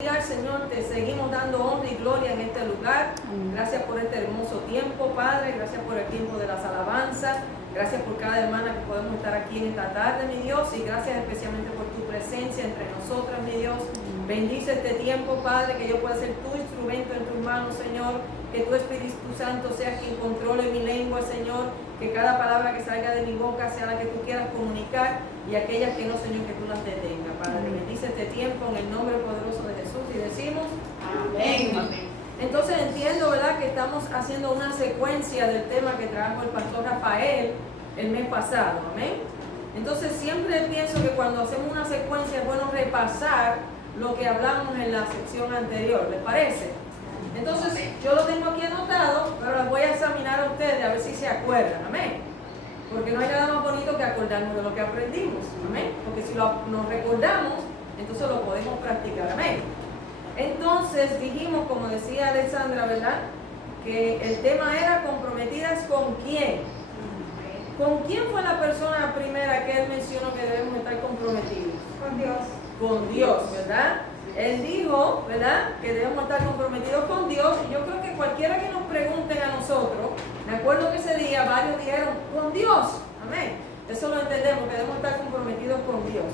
Señor, te seguimos dando honra y gloria en este lugar. Gracias por este hermoso tiempo, Padre. Gracias por el tiempo de las alabanzas. Gracias por cada hermana que podemos estar aquí en esta tarde, mi Dios. Y gracias especialmente por tu presencia entre nosotras, mi Dios. Bendice este tiempo, Padre, que yo pueda ser tu instrumento en tus manos, Señor. Que tu Espíritu Santo sea quien controle mi lengua, Señor. Que cada palabra que salga de mi boca sea la que tú quieras comunicar, y aquellas que no, Señor, que tú las detengas, Padre. Bendice este tiempo en el nombre poderoso de Jesús y decimos amén. Amén. Entonces entiendo, ¿verdad?, que estamos haciendo una secuencia del tema que trajo el pastor Rafael el mes pasado, amén. Entonces siempre pienso que cuando hacemos una secuencia es bueno repasar lo que hablamos en la sección anterior, ¿les parece? Entonces yo lo tengo aquí anotado, pero las voy a examinar a ustedes a ver si se acuerdan, amén. Porque no hay nada más bonito que acordarnos de lo que aprendimos, amén. Porque si nos recordamos, entonces lo podemos practicar, amén. Entonces dijimos, como decía Alexandra, ¿verdad?, que el tema era comprometidas con quién. ¿Con quién fue la persona primera que él mencionó que debemos estar comprometidos? Con Dios. Con Dios, ¿verdad? Él dijo, ¿verdad?, que debemos estar comprometidos con Dios. Y yo creo que cualquiera que nos pregunten a nosotros, me acuerdo que ese día varios dijeron, con Dios, amén. Eso lo entendemos, que debemos estar comprometidos con Dios.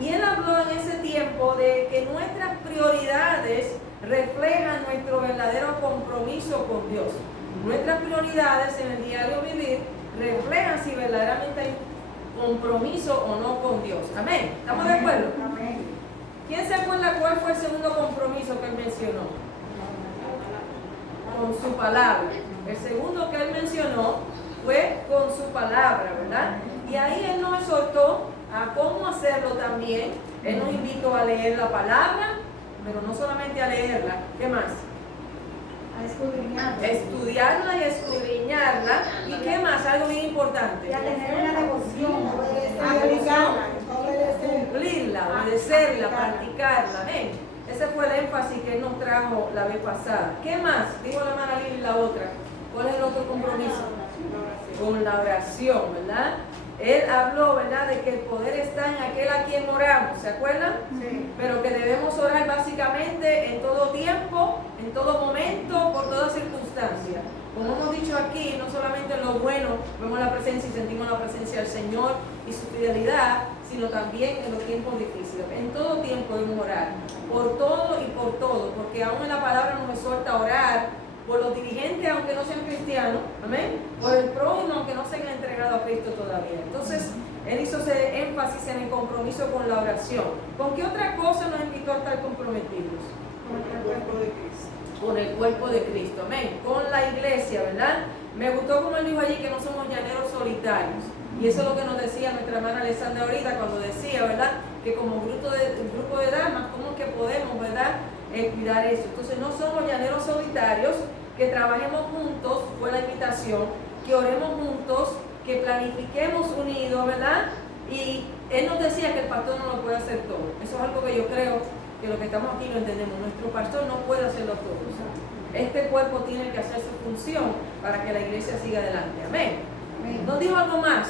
Y él habló en ese tiempo de que nuestras prioridades reflejan nuestro verdadero compromiso con Dios. Nuestras prioridades en el diario vivir reflejan si verdaderamente hay compromiso o no con Dios. Amén. ¿Estamos de acuerdo? Amén. ¿Quién se acuerda cuál fue el segundo compromiso que él mencionó? Con su palabra. El segundo que él mencionó fue con su palabra, ¿verdad? Y ahí él nos exhortó a cómo hacerlo también. Él nos invitó a leer la palabra, pero no solamente a leerla. ¿Qué más? A escudriñarla. Estudiarla y escudriñarla. ¿Y qué más? Algo bien importante. Y a tener una devoción. Cumplirla, obedecerla, practicarla. ¿Ven? Ese fue el énfasis que él nos trajo la vez pasada. ¿Qué más? Dijo la hermana Lili la otra. ¿Cuál es el otro compromiso? Con la oración, ¿verdad? Él habló, ¿verdad?, de que el poder está en aquel a quien oramos, ¿se acuerdan? Sí. Pero que debemos orar básicamente en todo tiempo, en todo momento, por toda circunstancia. Como hemos dicho aquí, no solamente en lo bueno vemos la presencia y sentimos la presencia del Señor y su fidelidad, sino también en los tiempos difíciles. En todo tiempo debemos orar, por todo y por todo, porque aún en la palabra nos exhorta a orar por los dirigentes, aunque no sean cristianos, amén, por el prójimo, aunque no se hayan entregado a Cristo todavía. Entonces, él hizo ese énfasis en el compromiso con la oración. ¿Con qué otra cosa nos invitó a estar comprometidos? Con el cuerpo de Cristo. Con el cuerpo de Cristo, amén, con la iglesia, ¿verdad? Me gustó como él dijo allí que no somos llaneros solitarios. Y eso es lo que nos decía nuestra hermana Alexandra ahorita cuando decía, ¿verdad?, que como grupo de damas, ¿cómo es que podemos, ¿verdad?, cuidar eso? Entonces no somos llaneros solitarios, que trabajemos juntos, fue la invitación, que oremos juntos, que planifiquemos unidos, ¿verdad? Y él nos decía que el pastor no lo puede hacer todo. Eso es algo que yo creo que lo que estamos aquí lo entendemos. Nuestro pastor no puede hacerlo todo. O sea, este cuerpo tiene que hacer su función para que la iglesia siga adelante. Amén. Amén. ¿Nos dijo algo más?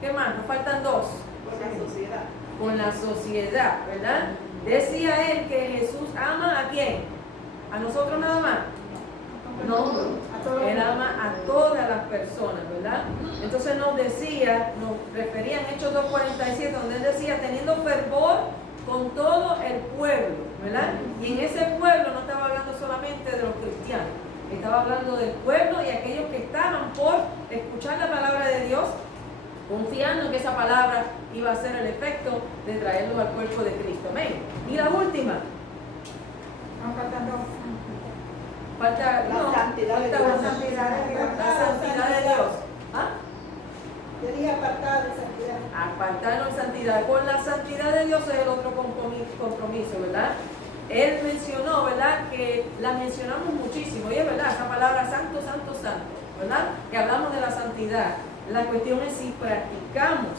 ¿Qué más? Nos faltan dos. Con la sociedad. Con la sociedad, ¿verdad? Decía él que Jesús ama ¿a quién? ¿A nosotros nada más? No, él ama a todas las personas, ¿verdad? Entonces nos refería en Hechos 2:47, donde él decía, teniendo fervor con todo el pueblo, ¿verdad? Y en ese pueblo no estaba hablando solamente de los cristianos, estaba hablando del pueblo y aquellos que estaban por escuchar la palabra de Dios, confiando en que esa palabra iba a ser el efecto de traerlos al cuerpo de Cristo. Amén. Y la última. Falta La santidad de Dios. La santidad de Dios. ¿Ah? Yo dije apartado de santidad. Apartarnos en santidad. Con la santidad de Dios es el otro compromiso, ¿verdad? Él mencionó, ¿verdad?, que la mencionamos muchísimo. Y es verdad, esa palabra santo, santo, santo, ¿verdad? Que hablamos de la santidad. La cuestión es si practicamos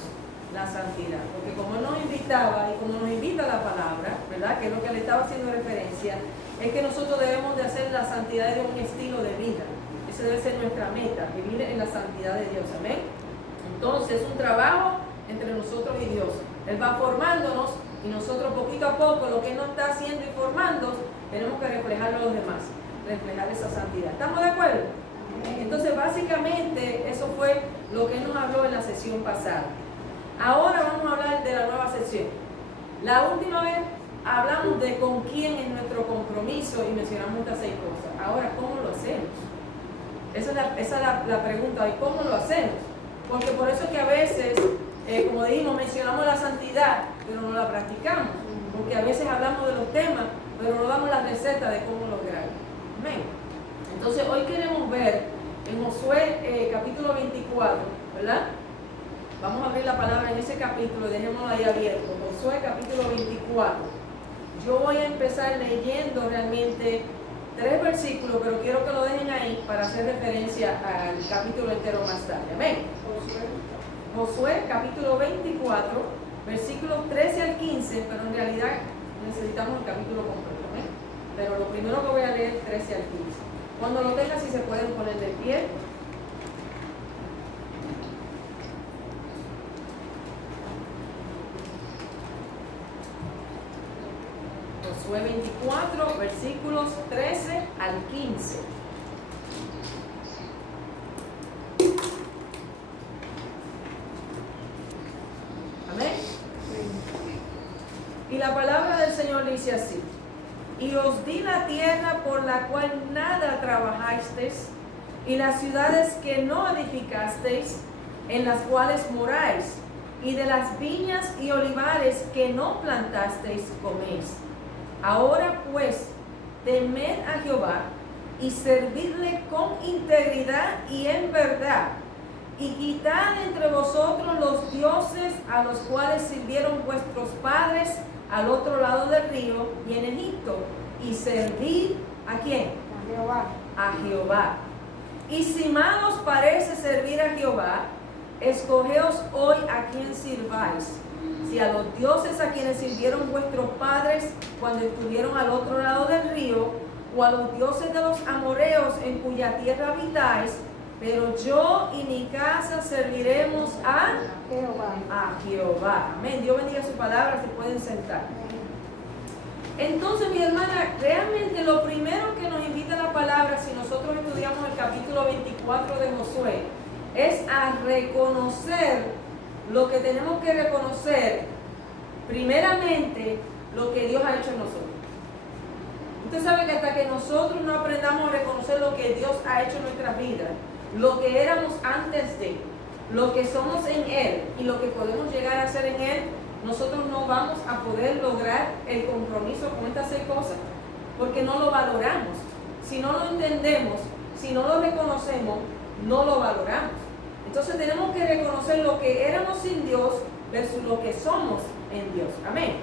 la santidad. Porque como nos invitaba y como nos invita la palabra, ¿verdad?, que es lo que le estaba haciendo referencia, es que nosotros debemos de hacer la santidad de un estilo de vida. Esa debe ser nuestra meta, vivir en la santidad de Dios. Amén. Entonces es un trabajo entre nosotros y Dios. Él va formándonos Y nosotros poquito a poco, lo que Él nos está haciendo y formando, tenemos que reflejarlo a los demás, reflejar esa santidad. ¿Estamos de acuerdo? Entonces, básicamente, eso fue lo que Él nos habló en la sesión pasada. Ahora vamos a hablar de la nueva sesión. La última vez hablamos de con quién es nuestro compromiso y mencionamos estas 6 cosas. Ahora, ¿cómo lo hacemos? Esa es la pregunta, ¿y cómo lo hacemos? Porque por eso es que a veces, como dijimos, mencionamos la santidad, pero no la practicamos. Porque a veces hablamos de los temas, pero no damos la receta de cómo lograrlo. Amén. Entonces, hoy queremos ver en Josué capítulo 24, ¿verdad? Vamos a abrir la palabra en ese capítulo, dejémoslo ahí abierto. Josué capítulo 24. Yo voy a empezar leyendo realmente 3 versículos, pero quiero que lo dejen ahí para hacer referencia al capítulo entero más tarde. Amén. Josué capítulo 24, versículos 13 al 15, pero en realidad necesitamos el capítulo completo. Amén. Pero lo primero que voy a leer es 13 al 15. Cuando lo tengan, si se pueden poner de pie. Josué 24, versículos 13 al 15. Amén. Y la palabra del Señor dice así: y os di la tierra por la cual nada trabajasteis, y las ciudades que no edificasteis, en las cuales moráis, y de las viñas y olivares que no plantasteis coméis. Ahora pues, temed a Jehová y servidle con integridad y en verdad, y quitad entre vosotros los dioses a los cuales sirvieron vuestros padres al otro lado del río y en Egipto, y servid ¿a quién? A Jehová. A Jehová. Y si mal os parece servir a Jehová, escogeos hoy a quien sirváis, si a los dioses a quienes sirvieron vuestros padres cuando estuvieron al otro lado del río, o a los dioses de los amorreos en cuya tierra habitáis, pero yo y mi casa serviremos a Jehová. A Jehová. Amén. Dios bendiga su palabra, se pueden sentar. Entonces, mi hermana, realmente lo primero que nos invita la palabra, si nosotros estudiamos el capítulo 24 de Josué, es a reconocer lo que tenemos que reconocer, primeramente, lo que Dios ha hecho en nosotros. Usted sabe que hasta que nosotros no aprendamos a reconocer lo que Dios ha hecho en nuestra vida, lo que éramos antes de, lo que somos en Él y lo que podemos llegar a ser en Él, nosotros no vamos a poder lograr el compromiso con estas 6 cosas, porque no lo valoramos. Si no lo entendemos, si no lo reconocemos, no lo valoramos. Entonces tenemos que reconocer lo que éramos sin Dios versus lo que somos en Dios. Amén.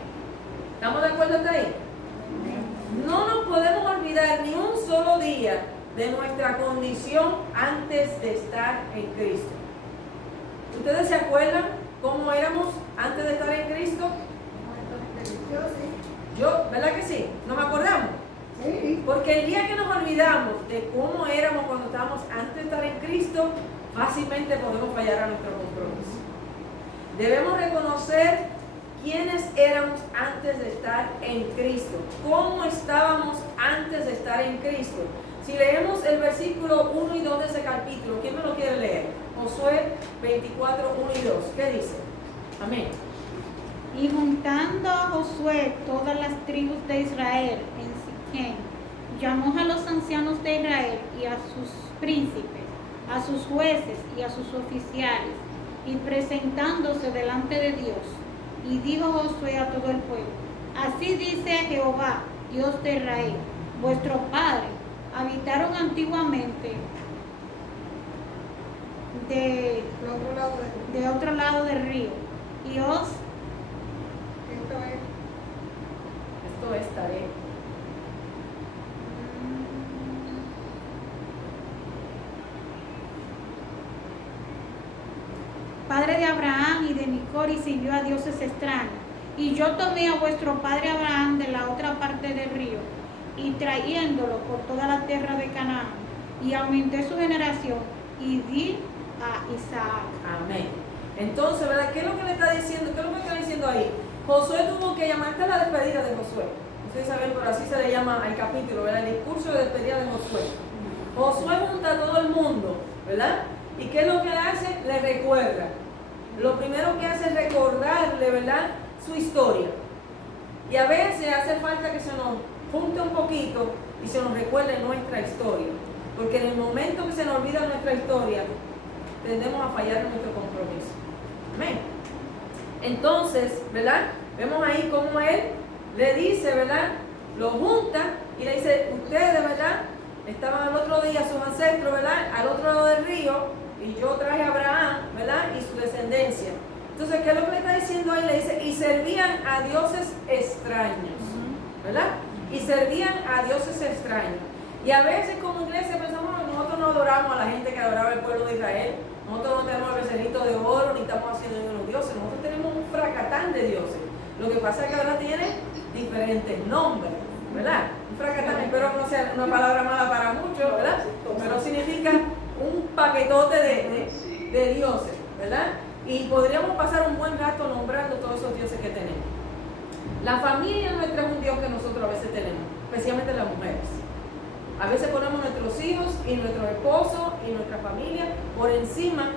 ¿Estamos de acuerdo hasta ahí? No nos podemos olvidar ni un solo día de nuestra condición antes de estar en Cristo. ¿Ustedes se acuerdan cómo éramos antes de estar en Cristo? Yo sí. Yo, ¿verdad que sí? ¿Nos acordamos? Sí. Porque el día que nos olvidamos de cómo éramos cuando estábamos antes de estar en Cristo, fácilmente podemos fallar a nuestro compromiso. Debemos reconocer quiénes éramos antes de estar en Cristo, cómo estábamos antes de estar en Cristo. Si leemos el versículo 1 y 2 de ese capítulo, ¿quién me lo quiere leer? Josué 24, 1 y 2. ¿Qué dice? Amén. Y juntando a Josué todas las tribus de Israel en Siquem, llamó a los ancianos de Israel y a sus príncipes, a sus jueces y a sus oficiales, y presentándose delante de Dios, y dijo Josué a todo el pueblo: así dice Jehová, Dios de Israel, vuestros padres habitaron antiguamente de otro lado del río, y os Esto es tarea. padre de Abraham y de Nicor, y sirvió a dioses extraños. Y yo tomé a vuestro padre Abraham de la otra parte del río, y trayéndolo por toda la tierra de Canaán, y aumenté su generación, y di a Isaac. Amén. Entonces, ¿verdad? ¿Qué es lo que le está diciendo? ¿Qué es lo que está diciendo ahí? Josué tuvo que llamar, esta es la despedida de Josué. Ustedes saben, pero así se le llama al capítulo, ¿verdad? El discurso de despedida de Josué. Josué junta a todo el mundo, ¿verdad? ¿Y qué es lo que hace? Le recuerda. Lo primero que hace es recordarle, ¿verdad?, su historia. Y a veces hace falta que se nos junte un poquito y se nos recuerde nuestra historia. Porque en el momento que se nos olvida nuestra historia, tendemos a fallar en nuestro compromiso. Amén. Entonces, ¿verdad? Vemos ahí cómo él le dice, ¿verdad? Lo junta y le dice, ustedes, ¿verdad?, estaban el otro día, sus ancestros, ¿verdad?, al otro lado del río, y yo traje a Abraham, ¿verdad?, y su descendencia. Entonces, ¿qué es lo que le está diciendo ahí? Le dice, y servían a dioses extraños, ¿verdad? Y servían a dioses extraños. Y a veces como iglesia pensamos que nosotros no adoramos a la gente que adoraba el pueblo de Israel. Nosotros no tenemos el becerrito de oro, ni estamos haciendo unos dioses. Nosotros tenemos un fracatán de dioses. Lo que pasa es que ahora tiene diferentes nombres, ¿verdad? Un fracatán, espero que no sea una palabra mala para muchos, ¿verdad? Pero significa un paquetote de dioses, ¿verdad? Y podríamos pasar un buen rato nombrando todos esos dioses que tenemos. La familia nuestra es un Dios que nosotros a veces tenemos, especialmente las mujeres. A veces ponemos nuestros hijos y nuestros esposos y nuestra familia por encima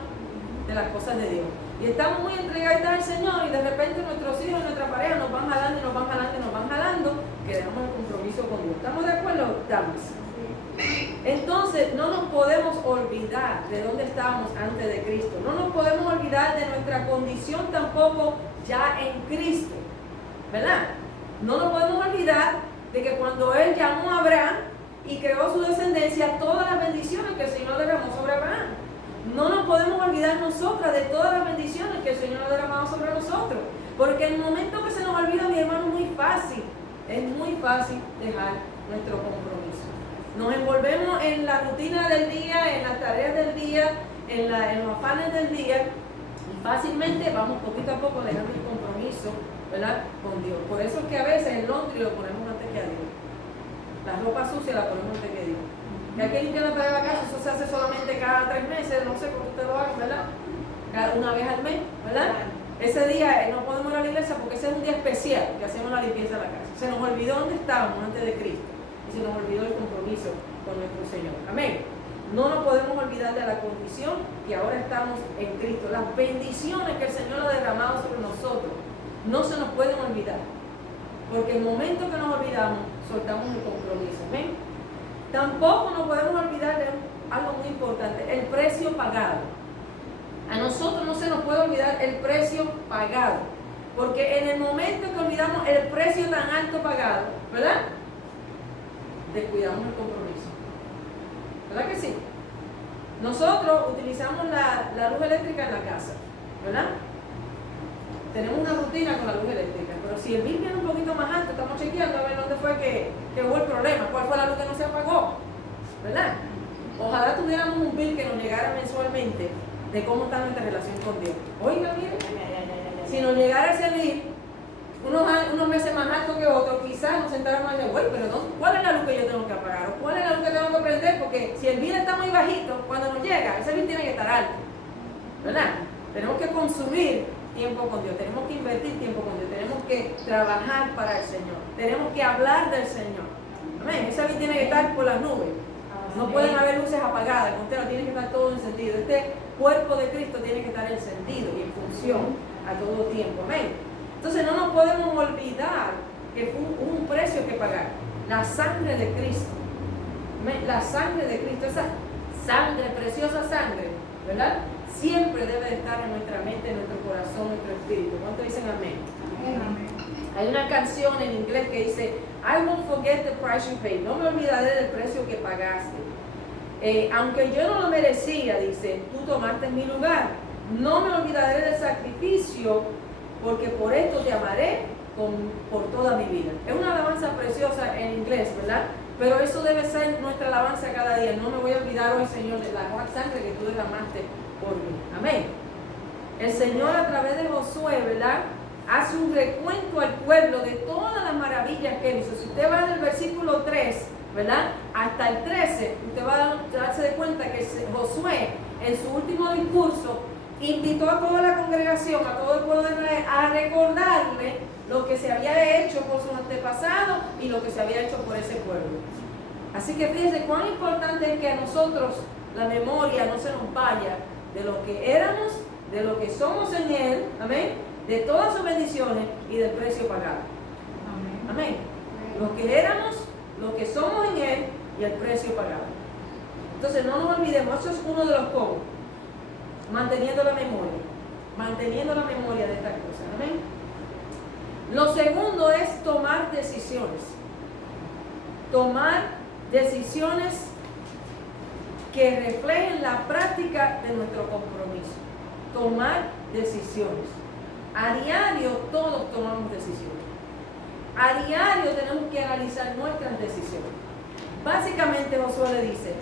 de las cosas de Dios. Y estamos muy entregados al Señor y de repente nuestros hijos y nuestra pareja nos van jalando y nos van jalando y nos van jalando, que dejamos el compromiso con Dios. ¿Estamos de acuerdo, damas? Entonces no nos podemos olvidar de dónde estábamos antes de Cristo. No nos podemos olvidar de nuestra condición tampoco ya en Cristo, ¿verdad? No nos podemos olvidar de que cuando Él llamó a Abraham y creó su descendencia, todas las bendiciones que el Señor derramó sobre Abraham. No nos podemos olvidar nosotras de todas las bendiciones que el Señor ha derramado sobre nosotros. Porque en el momento que se nos olvida, mi hermano, es muy fácil dejar nuestro compromiso. Nos envolvemos en la rutina del día, en las tareas del día, en los afanes del día, y fácilmente vamos poquito a poco dejando el compromiso, ¿verdad?, con Dios. Por eso es que a veces el laundry lo ponemos antes que a Dios. La ropa sucia la ponemos antes que Dios. Y hay que limpiar la pared de la casa, eso se hace solamente cada 3 meses, no sé cómo usted lo haga, ¿verdad? Una vez al mes, ¿verdad? Ese día no podemos ir a la iglesia porque ese es un día especial que hacemos la limpieza de la casa. Se nos olvidó dónde estábamos antes de Cristo y se nos olvidó el compromiso con nuestro Señor. Amén. No nos podemos olvidar de la condición que ahora estamos en Cristo. Las bendiciones que el Señor ha derramado sobre nosotros no se nos pueden olvidar. Porque el momento que nos olvidamos, soltamos el compromiso. Amén. Tampoco nos podemos olvidar de algo muy importante, el precio pagado. A nosotros no se nos puede olvidar el precio pagado. Porque en el momento que olvidamos el precio tan alto pagado, ¿verdad?, descuidamos el compromiso. ¿Verdad que sí? Nosotros utilizamos la luz eléctrica en la casa, ¿verdad? Tenemos una rutina con la luz eléctrica, pero si el bill viene un poquito más alto, estamos chequeando a ver dónde fue que hubo el problema, cuál fue la luz que no se apagó, ¿verdad? Ojalá tuviéramos un bill que nos llegara mensualmente de cómo está nuestra relación con Dios. Oiga, miren, si nos llegara ese bill unos meses más alto que otros, quizás nos sentáramos y decir, pero ¿cuál es la luz que yo tengo que apagar? ¿O cuál es la luz que tengo que prender? Porque si el bill está muy bajito, cuando nos llega, ese bill tiene que estar alto, ¿verdad? Tenemos que consumir tiempo con Dios, tenemos que invertir tiempo con Dios, tenemos que trabajar para el Señor, tenemos que hablar del Señor. Amén. Ese bill tiene que estar por las nubes. No pueden haber luces apagadas, el montero tiene que estar todo encendido. Este cuerpo de Cristo tiene que estar encendido y en función a todo tiempo. Amén. Entonces no nos podemos olvidar que fue un precio que pagar. La sangre de Cristo. Amén. La sangre de Cristo, esa sangre, preciosa sangre, ¿verdad?, siempre debe de estar en nuestra mente, en nuestro corazón, en nuestro espíritu. ¿Cuántos dicen amén? Amén. Hay una canción en inglés que dice, I won't forget the price you paid. No me olvidaré del precio que pagaste. Aunque yo no lo merecía, dice, tú tomaste mi lugar. No me olvidaré del sacrificio, porque por esto te amaré por toda mi vida. Es una alabanza preciosa en inglés, ¿verdad? Pero eso debe ser nuestra alabanza cada día. No me voy a olvidar hoy, Señor, de la sangre que tú derramaste por mí. Amén. El Señor a través de Josué, ¿verdad?, hace un recuento al pueblo de todas las maravillas que él hizo. Si usted va del versículo 3, ¿verdad?, hasta el 13, usted va a darse de cuenta que Josué, en su último discurso, invitó a toda la congregación, a todo el pueblo de Israel, a recordarle lo que se había hecho por sus antepasados y lo que se había hecho por ese pueblo. Así que fíjense cuán importante es que a nosotros la memoria no se nos vaya de lo que éramos, de lo que somos en Él, amén, de todas sus bendiciones y del precio pagado. Amén. Lo que éramos, lo que somos en Él y el precio pagado. Entonces no nos olvidemos, eso es uno de los cómo. Manteniendo la memoria de estas cosas. Amén. Lo segundo es tomar decisiones. Tomar decisiones que reflejen la práctica de nuestro compromiso. Tomar decisiones. A diario todos tomamos decisiones. A diario tenemos que analizar nuestras decisiones. Básicamente Josué le dice,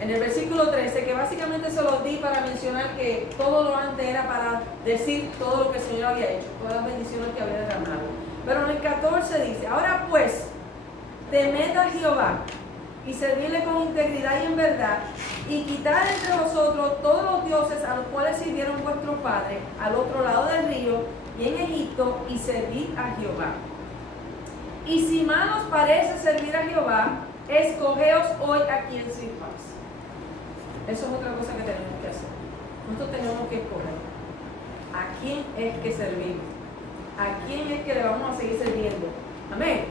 en el versículo 13, que básicamente se lo di para mencionar que todo lo antes era para decir todo lo que el Señor había hecho, todas las bendiciones que había derramado. Pero en el 14 dice, ahora pues, temed a Jehová y servirle con integridad y en verdad, y quitar entre vosotros todos los dioses a los cuales sirvieron vuestros padres al otro lado del río y en Egipto, y servid a Jehová. Y si mal os parece servir a Jehová, escogeos hoy a quien sirváis. Eso es otra cosa que tenemos que hacer. Nosotros tenemos que escoger a quién es que servimos, a quién es que le vamos a seguir sirviendo. Amén.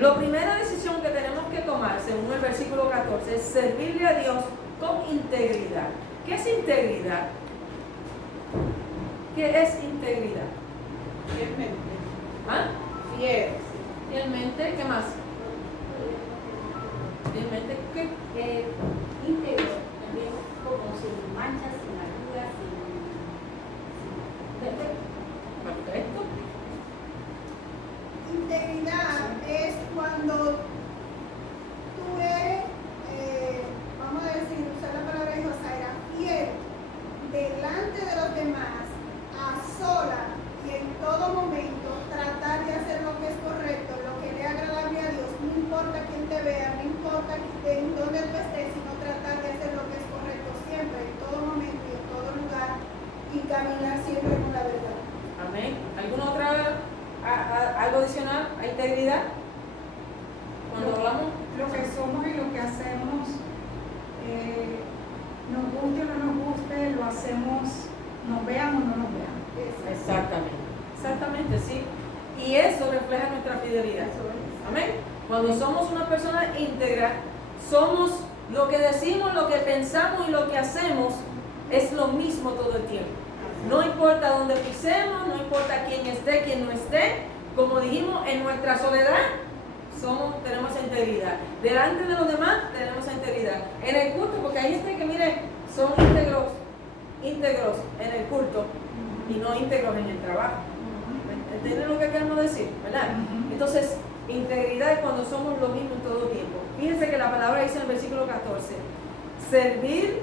La primera decisión que tenemos que tomar, según el versículo 14, es servirle a Dios con integridad. ¿Qué es integridad? ¿Qué es integridad? Fielmente. ¿Ah? Fiel. Fielmente, ¿qué más? Fielmente, ¿qué? Íntegro, también como sin manchas, sin arrugas, sin defectos. Perfecto. Integridad es cuando tú eres, vamos a decir, usar la palabra de José, era fiel delante de los demás, a sola y en todo momento tratar de hacer lo que es correcto, lo que le agradable a Dios, no importa quién te vea, no importa en dónde tú estés, sino tratar de hacer lo que es correcto siempre, en todo momento y en todo lugar, y caminar siempre con la verdad. Amén. ¿Alguna otra, algo adicional a integridad? Cuando hablamos, Lo que somos y lo que hacemos, nos guste o no nos guste, lo hacemos, nos vean o no nos vean. Exactamente, sí. Y eso refleja nuestra fidelidad. Amén. Cuando somos una persona íntegra, somos lo que decimos, lo que pensamos y lo que hacemos es lo mismo todo el tiempo. No importa dónde pisemos, no importa quién esté, quién no esté. Como dijimos, en nuestra soledad tenemos integridad. Delante de los demás tenemos integridad. En el culto, porque hay gente que, mire, son íntegros en el culto y no íntegros en el trabajo. ¿Entienden lo que queremos decir? ¿Verdad? Entonces, integridad es cuando somos lo mismo en todo tiempo. Fíjense que la palabra dice en el versículo 14, servirle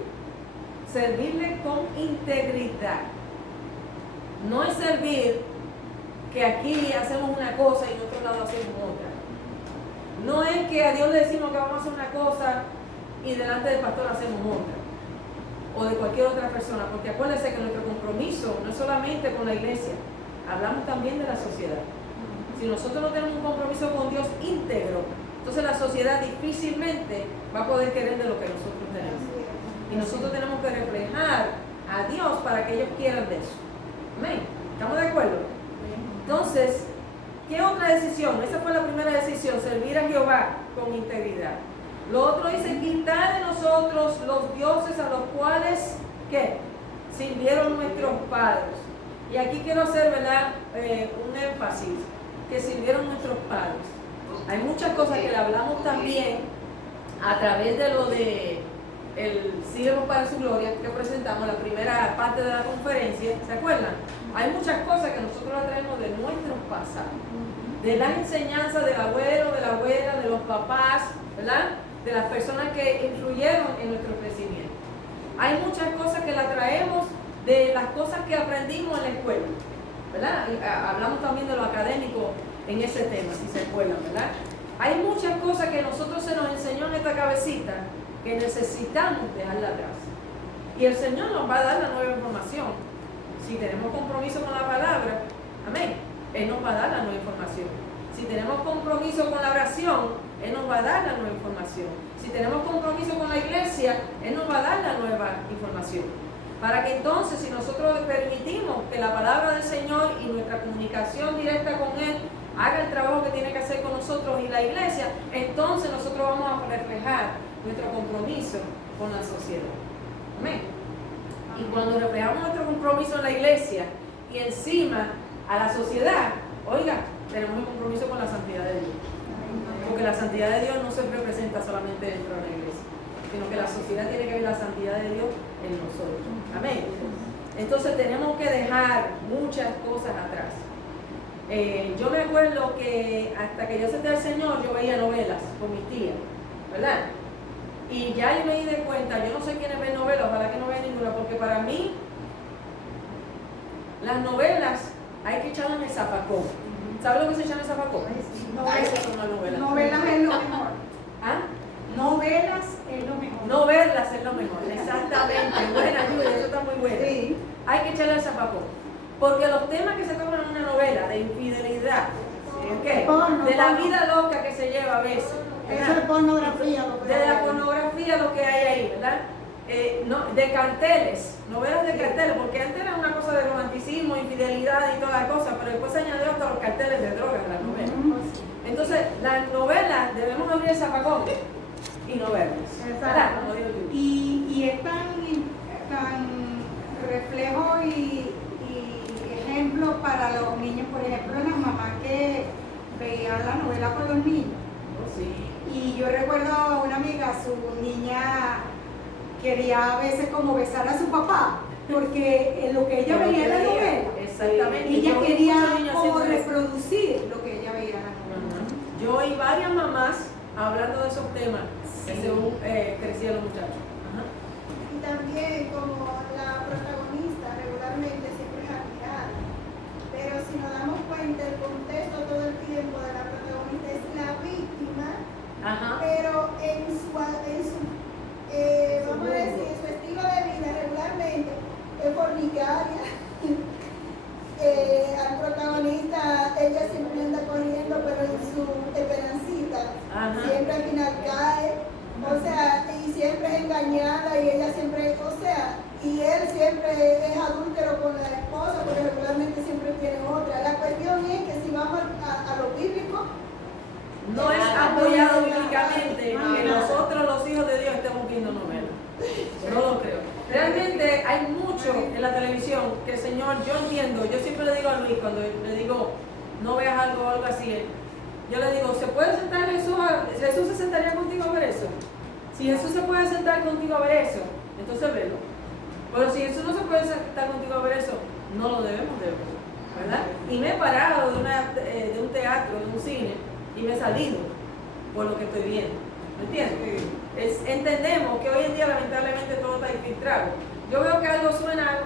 con integridad. No es servir que aquí hacemos una cosa y en otro lado hacemos otra. No es que a Dios le decimos que vamos a hacer una cosa y delante del pastor hacemos otra. O de cualquier otra persona. Porque acuérdense que nuestro compromiso no es solamente con la iglesia. Hablamos también de la sociedad. Si nosotros no tenemos un compromiso con Dios íntegro, entonces la sociedad difícilmente va a poder querer de lo que nosotros tenemos. Y nosotros tenemos que reflejar a Dios para que ellos quieran de eso. Amén. ¿Estamos de acuerdo? Entonces, ¿qué otra decisión? Esa fue la primera decisión, servir a Jehová con integridad. Lo otro dice, quitar de nosotros los dioses a los cuales, ¿qué? Sirvieron nuestros padres. Y aquí quiero hacer, ¿verdad? Un énfasis, que sirvieron nuestros padres. Hay muchas cosas que le hablamos también a través de lo de el Siervo para su Gloria que presentamos, la primera parte de la conferencia, ¿se acuerdan? Hay muchas cosas que nosotros las traemos de nuestros pasados, de las enseñanzas del abuelo, de la abuela, de los papás, ¿verdad? De las personas que influyeron en nuestro crecimiento. Hay muchas cosas que las traemos de las cosas que aprendimos en la escuela, ¿verdad? Hablamos también de lo académico en ese tema, si se acuerdan, ¿verdad? Hay muchas cosas que nosotros se nos enseñó en esta cabecita que necesitamos dejarla atrás. Y el Señor nos va a dar la nueva información. Si tenemos compromiso con la palabra, amén, Él nos va a dar la nueva información. Si tenemos compromiso con la oración, Él nos va a dar la nueva información. Si tenemos compromiso con la iglesia, Él nos va a dar la nueva información. Para que entonces, si nosotros permitimos que la palabra del Señor y nuestra comunicación directa con Él haga el trabajo que tiene que hacer con nosotros y la iglesia, entonces nosotros vamos a reflejar nuestro compromiso con la sociedad. Amén. Y cuando reflejamos nuestro compromiso en la iglesia y encima a la sociedad, oiga, tenemos un compromiso con la santidad de Dios. Porque la santidad de Dios no se representa solamente dentro de la iglesia, sino que la sociedad tiene que ver la santidad de Dios en nosotros. Amén. Entonces tenemos que dejar muchas cosas atrás. Yo me acuerdo que hasta que yo acepté al Señor, yo veía novelas con mis tías, ¿verdad? Y ya yo me di cuenta, yo no sé quiénes ven novelas, ojalá que no vean ninguna, porque para mí las novelas hay que echarlas en el zafacón. ¿Sabes lo que se llama el zafacón? Esas son las novelas. Novelas es lo mejor. ¿Ah? Novelas es lo mejor. No verlas es lo mejor, exactamente. Buena, Julia, eso está muy bueno. Sí. Hay que echarle el zafacón. Porque los temas que se tocan en una novela de infidelidad, ¿ok? De la vida loca que se lleva a veces, Eso es pornografía. de la pornografía, lo que hay ahí, ¿verdad? De carteles, novelas de carteles, porque antes era una cosa de romanticismo, infidelidad y toda la cosa, pero después se añadió hasta los carteles de drogas a las novelas. Entonces, las novelas debemos abrir el zafacón y no verlas, ¿verdad? Como digo yo. Y es tan reflejo y ejemplo para los niños, por ejemplo, las mamás que veían la novela con los niños. Oh, sí. Y yo recuerdo a una amiga, su niña quería a veces como besar a su papá, porque en lo que ella veía en la novela, exactamente. ella Yo vi quería muchos niños como haciendo eso. reproducir lo que ella veía en la novela. Yo oí varias mamás hablando de esos temas Sí. según crecían los muchachos. Ajá. Y también como la protagonista regularmente siempre es admirada. Pero si nos damos cuenta, el contexto todo el tiempo de la protagonista es la víctima, Ajá. pero en su vamos a decir, su estilo de vida regularmente es fornicaria. Al protagonista, ella siempre anda corriendo, pero en su esperancita, Ajá. siempre al final cae, o sea, y siempre es engañada, y ella siempre, o sea, y él siempre es adúltero con la esposa, porque regularmente siempre tiene otra. La cuestión es que si vamos a lo bíblico, No es apoyado bíblicamente que nosotros los hijos de Dios estemos viendo novelas. No lo creo. Realmente hay mucho en la televisión que el Señor, yo entiendo, yo siempre le digo a Luis cuando le digo, no veas algo o algo así, yo le digo, ¿se puede sentar Jesús? ¿Jesús se sentaría contigo a ver eso? Si Jesús se puede sentar contigo a ver eso, entonces velo. Pero si Jesús no se puede sentar contigo a ver eso, no lo debemos de ver, ¿verdad? Y me he parado de un teatro, de un cine, y me he salido por lo que estoy viendo. ¿Me entiendes? Entendemos que hoy en día lamentablemente todo está infiltrado. Yo veo que algo suena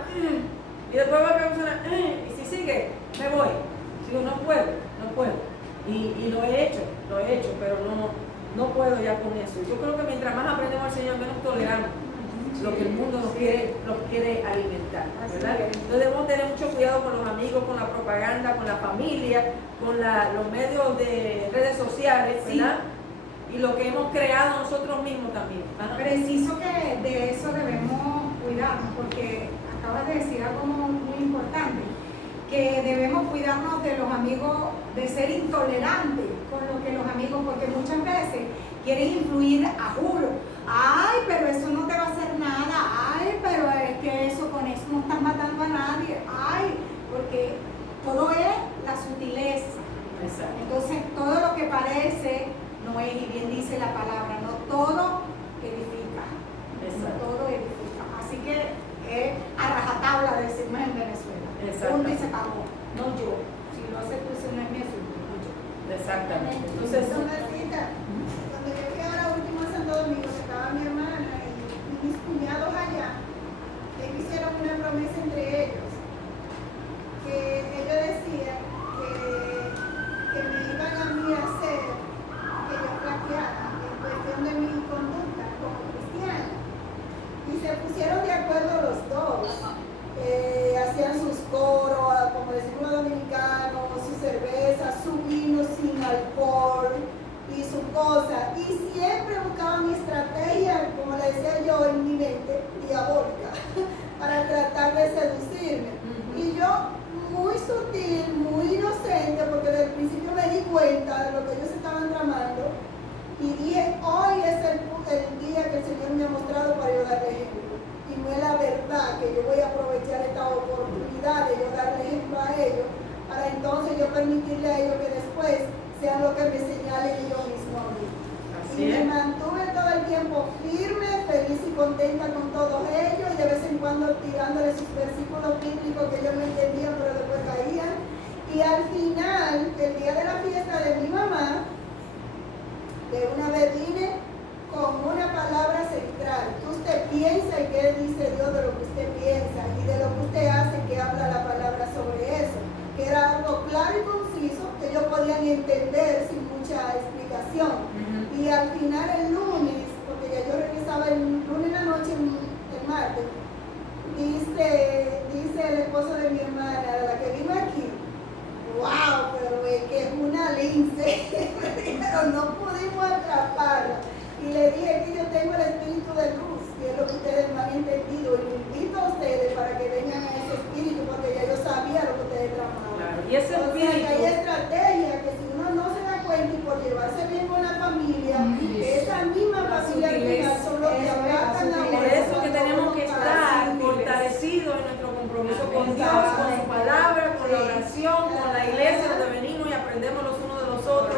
y después veo que algo suena y si sigue, me voy. Digo, no puedo. Y lo he hecho, pero no puedo ya con eso. Yo creo que mientras más aprendemos al Señor, menos toleramos lo que el mundo nos quiere alimentar, ¿verdad? Entonces debemos tener mucho cuidado con los amigos, con la propaganda, con la familia, con los medios de redes sociales, ¿verdad? Y lo que hemos creado nosotros mismos también. Ajá. Preciso que de eso debemos cuidarnos, porque acabas de decir algo muy importante, que debemos cuidarnos de los amigos, de ser intolerantes con lo que los amigos, porque muchas veces quieren influir a juro. Ay, pero eso no te va a hacer nada. Ay, pero es que eso con eso no estás matando a nadie. Ay, porque todo es la sutileza. Exacto. Entonces, todo lo que parece no es, y bien dice la palabra, no todo edifica. No Exacto. todo edifica. Así que es a rajatabla, decimos en Venezuela. Exacto. Punto y se acabó. No yo. Si lo hace tú, eso no es mi asunto, no yo. Exactamente. Entonces, cuando yo fui ahora último a Santo Domingo, que estaba mi hermana y mis cuñados allá, ellos hicieron una promesa entre ellos, que ellos decían que me iban a mí a hacer que yo flaqueara en cuestión de mi conducta como cristiana. Y se pusieron de acuerdo diabólica para tratar de seducirme. Y yo, muy sutil, muy inocente, porque desde el principio me di cuenta de lo que ellos estaban tramando, y dije, hoy es el día que el Señor me ha mostrado para yo darle ejemplo. Y no es la verdad que yo voy a aprovechar esta oportunidad de yo darle ejemplo a ellos, para entonces yo permitirle a ellos que después sean lo que me señalen ellos mismos a mí. Y me mantuve todo el tiempo firme, feliz y contenta con todos ellos, y de vez en cuando tirándole sus versículos bíblicos que ellos no entendían, pero después caían. Y al final, el día de la fiesta de mi mamá, de una vez vine con una palabra central. Usted piensa y qué dice Dios de lo que usted piensa, y de lo que usted hace, que habla la palabra sobre eso. Que era algo claro y conciso, que ellos podían entender sin mucha explicación. Y al final el lunes, porque ya yo regresaba el lunes en la noche, el martes, dice el esposo de mi hermana, la que vino aquí, wow, pero es que es una lince, pero no pudimos atraparla. Y le dije que yo tengo el espíritu de luz, que es lo que ustedes me han entendido, y lo invito a ustedes para que vengan a ese espíritu, porque ya yo sabía lo que ustedes tramaban. Claro. Y ese O sea, espíritu, que hay estrategia que si uno no se da cuenta y por llevarse bien con la familia, esa misma familia al final son los que agarran a por eso que tenemos que estar fortalecidos en nuestro compromiso con Dios, con su palabra, con la oración, con la iglesia donde venimos y aprendemos los unos de los otros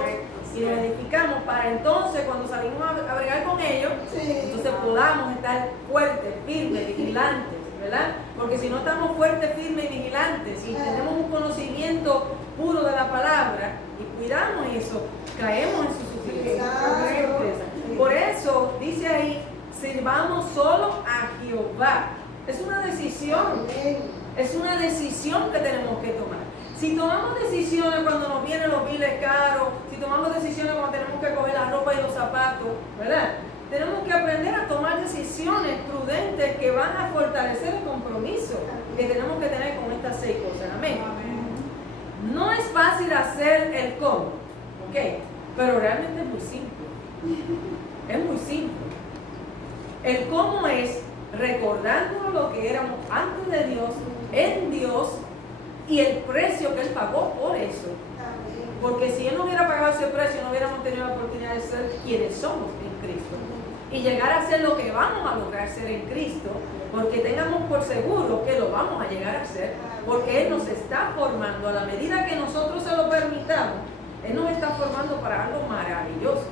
y nos edificamos, para entonces cuando salimos a bregar con ellos, entonces podamos estar fuertes, firmes, vigilantes, ¿verdad? Porque si no estamos fuertes, firmes y vigilantes y tenemos un conocimiento puro de la palabra y cuidamos eso, caemos en su sutileza. Por eso dice ahí, sirvamos solo a Jehová. Es una decisión. Es una decisión que tenemos que tomar. Si tomamos decisiones cuando nos vienen los biles caros, si tomamos decisiones cuando tenemos que coger la ropa y los zapatos, ¿verdad? Tenemos que aprender a tomar decisiones prudentes que van a fortalecer el compromiso que tenemos que tener con estas 6 cosas. Amén. No es fácil hacer el cómo, ¿ok? Pero realmente es muy simple. Es muy simple. El cómo es recordándonos lo que éramos antes de Dios, en Dios, y el precio que Él pagó por eso. Porque si Él no hubiera pagado ese precio, no hubiéramos tenido la oportunidad de ser quienes somos en Cristo. Y llegar a ser lo que vamos a lograr ser en Cristo, porque tengamos por seguro que lo vamos a llegar a ser, porque Él nos está formando a la medida que nosotros se lo permitamos. Él nos está formando para algo maravilloso.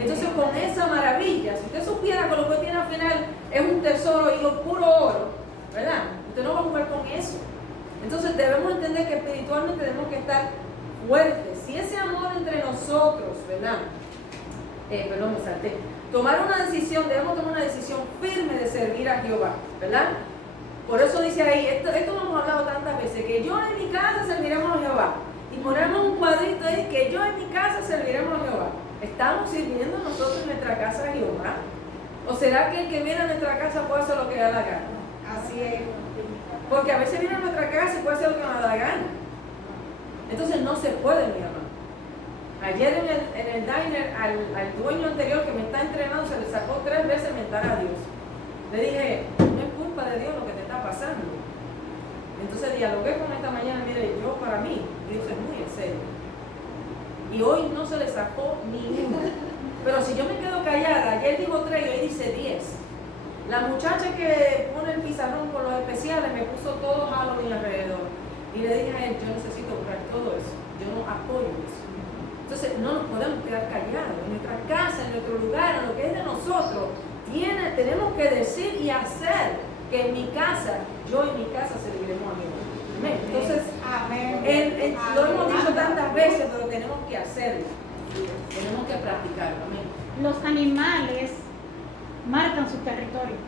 Entonces, con esa maravilla, si usted supiera que lo que tiene al final es un tesoro y lo puro oro, ¿verdad? Usted no va a jugar con eso. Entonces, debemos entender que espiritualmente tenemos que estar fuertes. Si ese amor entre nosotros, ¿verdad? Perdón, me salté. Debemos tomar una decisión firme de servir a Jehová, ¿verdad? Por eso dice ahí, esto lo hemos hablado tantas veces, que yo en mi casa serviremos a Jehová. Y ponemos un cuadrito ahí, que yo en mi casa serviremos a Jehová. ¿Estamos sirviendo nosotros en nuestra casa a Jehová? ¿O será que el que viene a nuestra casa puede hacer lo que le da la gana? Así es. Porque a veces viene a nuestra casa y puede hacer lo que nos da la gana. Entonces no se puede, mi hermano. Ayer en el diner al dueño anterior que me está entrenando se le sacó 3 veces mentar a Dios. Le dije, no es culpa de Dios lo que te está pasando. Entonces dialogué con esta mañana, mire, yo para mí, Dios es muy en serio. Y hoy no se le sacó ni uno. Pero si yo me quedo callada, ayer dijo 3 y hoy dice 10. La muchacha que pone el pizarrón con los especiales me puso todo Halloween alrededor. Y le dije a él, yo necesito borrar todo eso. Yo no apoyo eso. Entonces no nos podemos quedar callados. En nuestra casa, en nuestro lugar, en lo que es de nosotros, tenemos que decir y hacer que en mi casa, yo en mi casa serviremos a Dios. Amén. Entonces, lo hemos dicho tantas veces, pero tenemos que hacerlo. Tenemos que practicarlo. Amén. Los animales marcan su territorio.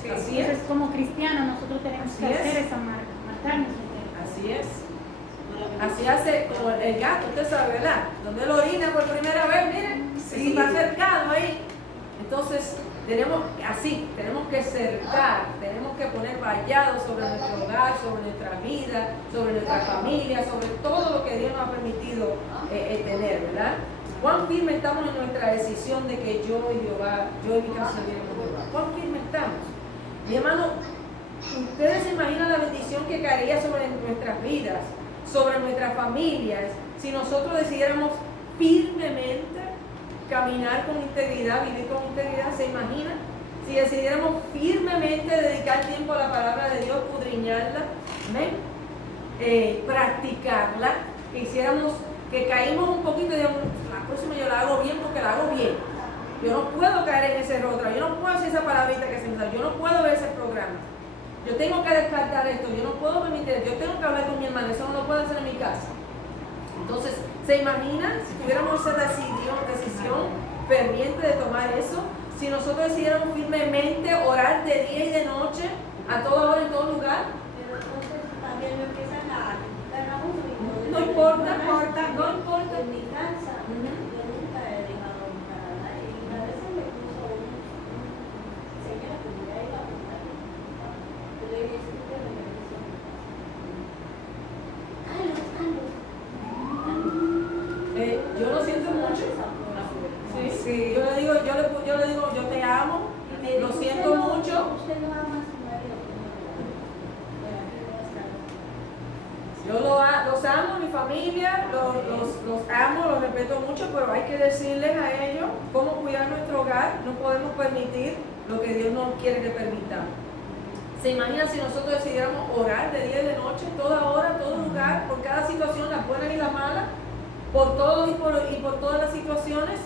Sí, así es. Entonces, como cristianos, nosotros tenemos Así que es. hacer esa marca, marcar nuestro territorio. Así es. Así hace como el gato, usted sabe, ¿verdad? Donde él orina por primera vez, miren, eso está cercado ahí. Entonces, tenemos que cercar, tenemos que poner vallados sobre nuestro hogar, sobre nuestra vida, sobre nuestra familia, sobre todo lo que Dios nos ha permitido tener, ¿verdad? ¿Cuán firme estamos en nuestra decisión de que yo y mi casa serviremos a Jehová? ¿Cuán firme estamos? Mi hermano, ustedes se imaginan la bendición que caería sobre nuestras vidas, sobre nuestras familias, si nosotros decidiéramos firmemente caminar con integridad, vivir con integridad. ¿Se imagina? Si decidiéramos firmemente dedicar tiempo a la palabra de Dios, escudriñarla, practicarla, que caímos un poquito y digamos, la próxima yo la hago bien porque la hago bien. Yo no puedo caer en ese error, yo no puedo hacer esa palabrita que se me sale, yo no puedo ver ese programa. Yo tengo que descartar esto, yo no puedo permitir, yo tengo que hablar con mi hermana, eso no lo puedo hacer en mi casa. Entonces, ¿se imagina si tuviéramos esa decisión ferviente de tomar eso? Si nosotros decidiéramos firmemente orar de día y de noche, a toda hora, en todo lugar. Pero entonces también lo empiezan a criticar a uno y No importa. En mi casa, yo nunca he dejado para nada. Y a veces me puso un señor que me iba a preguntar. Yo le dije, si usted me dice, Yo lo siento mucho. Sí. Yo le digo, yo te amo, lo siento mucho. Usted no ama a su marido. Yo los amo, mi familia, los amo, los respeto mucho, pero hay que decirles a ellos cómo cuidar nuestro hogar. No podemos permitir lo que Dios no quiere que permitamos. ¿Se imagina si nosotros decidiéramos orar de día y de noche, toda hora, todo lugar, por cada situación, las buenas y las malas, por todos y por todas las situaciones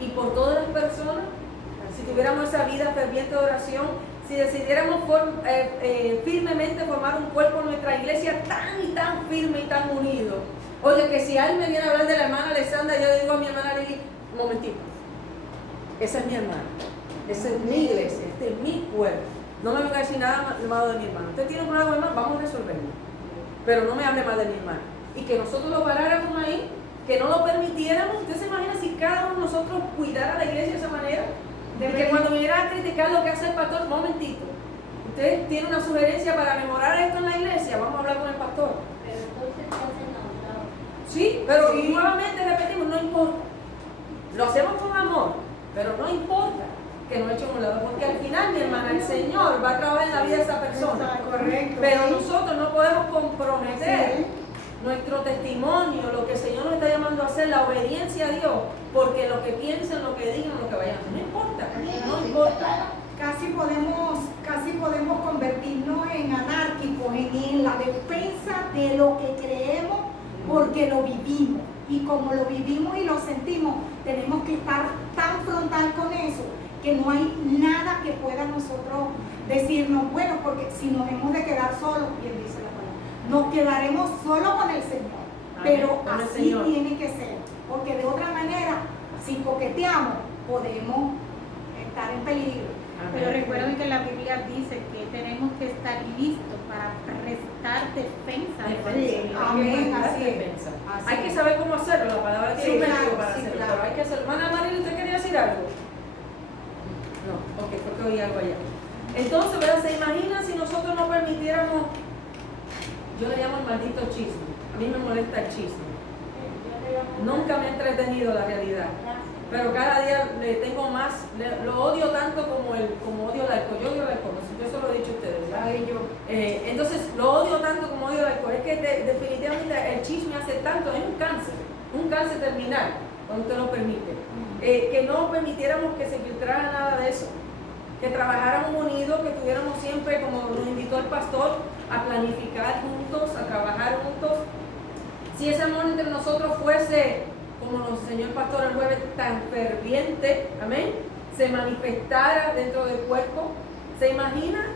y por todas las personas? Si tuviéramos esa vida ferviente de oración, si decidiéramos firmemente formar un cuerpo en nuestra iglesia tan y tan firme y tan unido. Oye, que si alguien me viene a hablar de la hermana Alessandra, yo le digo a mi hermana Lili, un momentito, esa es mi hermana, esa es mi iglesia, este es mi cuerpo. No me venga a decir nada malo de mi hermano. Usted tiene un problema de mi hermano, vamos a resolverlo. Pero no me hable mal de mi hermano. Y que nosotros lo paráramos ahí, que no lo permitiéramos. ¿Usted se imagina si cada uno de nosotros cuidara la iglesia de esa manera? De que cuando viniera a criticar lo que hace el pastor, un momentito, usted tiene una sugerencia para mejorar esto en la iglesia, vamos a hablar con el pastor. Pero entonces te hacen a un lado. Sí, pero sí. Nuevamente repetimos, no importa. Lo hacemos con amor, pero no importa que nos echen a un lado, porque al final, mi hermana, el Señor va a trabajar en la vida de esa persona. Correcto. Pero nosotros no podemos comprometer nuestro testimonio, lo que el Señor nos está llamando a hacer, la obediencia a Dios, porque lo que piensen, lo que digan, lo que vayan a hacer, no importa. Casi podemos convertirnos en anárquicos, en la defensa de lo que creemos, porque lo vivimos. Y como lo vivimos y lo sentimos, tenemos que estar tan frontal con eso, que no hay nada que pueda nosotros decirnos, bueno, porque si nos hemos de quedar solos, bien dice la palabra, nos quedaremos solos con el Señor. Pero así tiene que ser, porque de otra manera, si coqueteamos, podemos estar en peligro. Pero recuerden que la Biblia dice que tenemos que estar listos para prestar defensa. Amén, así es. Hay que saber cómo hacerlo, la palabra tiene un método para hacerlo, claro. pero hay que hacerlo. Hermana Marina, ¿usted quería decir algo? No, ok, porque oí algo allá. Entonces, ¿verdad? ¿Se imagina si nosotros no permitiéramos, yo le llamo el maldito chisme, a mí me molesta el chisme, nunca me ha entretenido la realidad, pero cada día le tengo más, lo odio tanto como odio el alcohol. Yo odio el alcohol, yo eso lo he dicho a ustedes, ¿verdad? Entonces lo odio tanto como odio el alcohol. Es que definitivamente el chisme hace tanto, es un cáncer terminal, cuando usted lo permite. Que no permitiéramos que se filtrara nada de eso, que trabajáramos unidos, que tuviéramos siempre, como nos invitó el pastor, a planificar juntos, a trabajar juntos. Si ese amor entre nosotros fuese, como nos enseñó el pastor el jueves, tan ferviente, amén, se manifestara dentro del cuerpo, ¿se imagina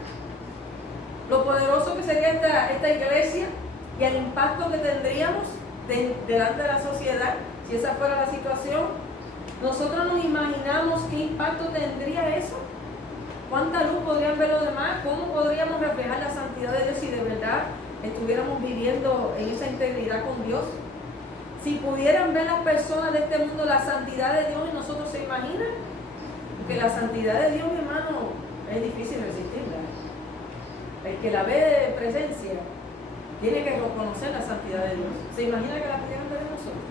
lo poderoso que sería esta iglesia y el impacto que tendríamos delante de la sociedad si esa fuera la situación? Nosotros nos imaginamos qué impacto tendría eso, cuánta luz podrían ver los demás, cómo podríamos reflejar la santidad de Dios si de verdad estuviéramos viviendo en esa integridad con Dios. Si pudieran ver las personas de este mundo la santidad de Dios y nosotros, ¿se imaginan? Porque la santidad de Dios, mi hermano, es difícil resistirla. El que la ve de presencia tiene que reconocer la santidad de Dios. ¿Se imagina que la pudieran ver de nosotros?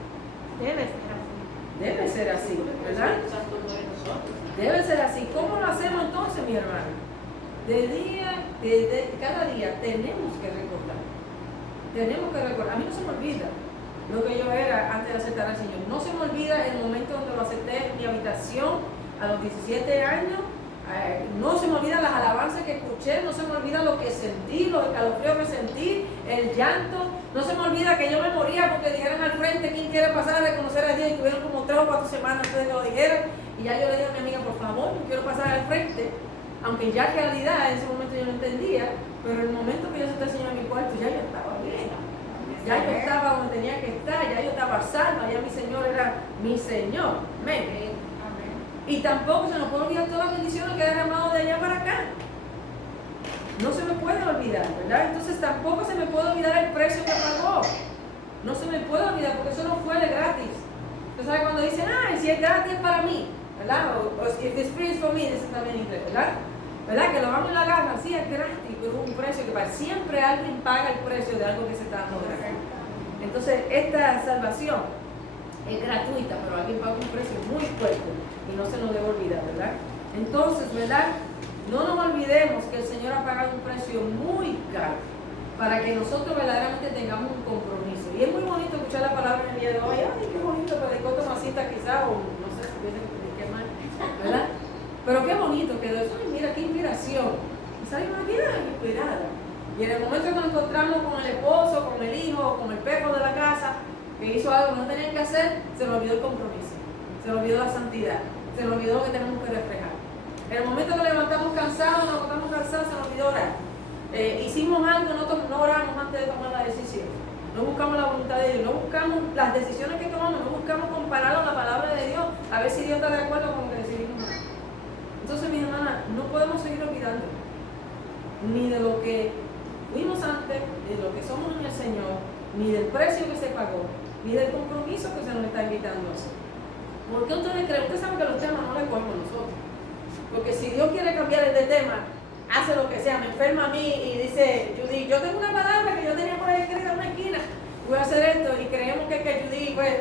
Debe ser así, ¿verdad? Debe ser así. ¿Cómo lo hacemos entonces, mi hermano? cada día tenemos que recordar. Tenemos que recordar. A mí no se me olvida lo que yo era antes de aceptar al Señor. No se me olvida el momento donde lo acepté en mi habitación a los 17 años. No se me olvidan las alabanzas que escuché, no se me olvida lo que sentí, los escalofríos que sentí, el llanto. No se me olvida que yo me moría porque dijeran al frente quién quiere pasar a reconocer a Dios, y tuvieron como 3 o 4 semanas antes de que lo dijeran. Y ya yo le dije a mi amiga, por favor, no quiero pasar al frente. Aunque ya en realidad en ese momento yo no entendía, pero el momento que yo senté al Señor en mi cuarto, ya yo estaba bien. Ya yo estaba donde tenía que estar, ya yo estaba salva, ya mi Señor era mi Señor. Amén. Y tampoco se nos puede olvidar todas las bendiciones que ha derramado de allá para acá. No se me puede olvidar, ¿verdad? Entonces tampoco se me puede olvidar el precio que pagó. No se me puede olvidar porque eso no fue de gratis. Usted sabe cuando dicen, si es gratis es para mí, ¿verdad? O if it's free it's for me, eso también en inglés, ¿verdad? ¿Verdad? Que lo vamos y lo agarran, sí, es gratis, pero hubo un precio que paga. Siempre alguien paga el precio de algo que se está dando gratis. Entonces, esta salvación es gratuita, pero alguien paga un precio muy fuerte y no se nos debe olvidar, ¿verdad? Entonces, ¿verdad? No nos olvidemos que el Señor ha pagado un precio muy caro para que nosotros verdaderamente tengamos un compromiso. Y es muy bonito escuchar la palabra en el día de hoy. Ay, qué bonito, predicó Tomasita quizá, o no sé si piensa que prediqué mal, ¿verdad? Pero qué bonito quedó eso. Ay, mira, qué inspiración. Y salimos aquí, inspirada. Y en el momento que nos encontramos con el esposo, con el hijo, con el perro de la casa, que hizo algo que no tenían que hacer, se nos olvidó el compromiso, se nos olvidó la santidad, se nos olvidó lo que tenemos que reflejar. En el momento que levantamos cansados, nos acostamos cansados, se nos olvidó orar. Hicimos algo, no oramos antes de tomar la decisión. No buscamos la voluntad de Dios, no buscamos las decisiones que tomamos, no buscamos compararlo a la palabra de Dios, a ver si Dios está de acuerdo con lo que decidimos. Entonces, mis hermanas, no podemos seguir olvidando ni de lo que fuimos antes, ni de lo que somos en el Señor, ni del precio que se pagó, ni del compromiso que se nos está invitando a hacer. ¿Por qué ustedes creen? Ustedes saben que los temas no les cogemos nosotros. Porque si Dios quiere cambiar este tema, hace lo que sea, me enferma a mí y dice, Judy, yo tengo una palabra que yo tenía por ahí escrita en una esquina, voy a hacer esto, y creemos que Judy, pues,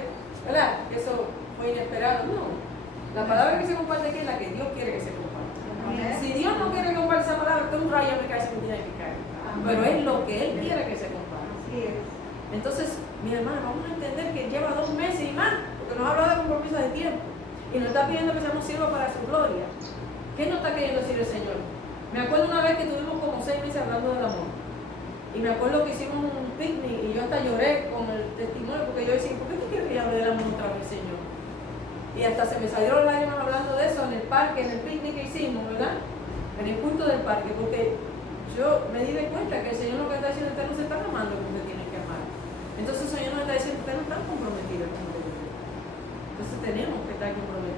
¿verdad? Que eso fue inesperado. No. La palabra que se comparte aquí es la que Dios quiere que se comparte. Si Dios no quiere que comparte esa palabra, que un rayo me cae si me tiene que caer. Pero es lo que Él quiere que se comparte. Así es. Entonces, mi hermana, vamos a entender que lleva 2 meses y más, porque nos habla de compromiso de tiempo. Y nos está pidiendo que seamos siervos para su gloria. ¿Qué nos está queriendo decir el Señor? Me acuerdo una vez que tuvimos como 6 meses hablando del amor. Y me acuerdo que hicimos un picnic y yo hasta lloré con el testimonio, porque yo decía, ¿por qué tú quieres que yo hable del amor otra vez, Señor? Y hasta se me salieron lágrimas hablando de eso en el parque, en el picnic que hicimos, ¿verdad? En el culto del parque, porque yo me di de cuenta que el Señor lo que está diciendo, ustedes no se están amando como se tienen que amar. Entonces el Señor nos está diciendo, ustedes no están comprometidos con Dios. Entonces tenemos que estar comprometidos.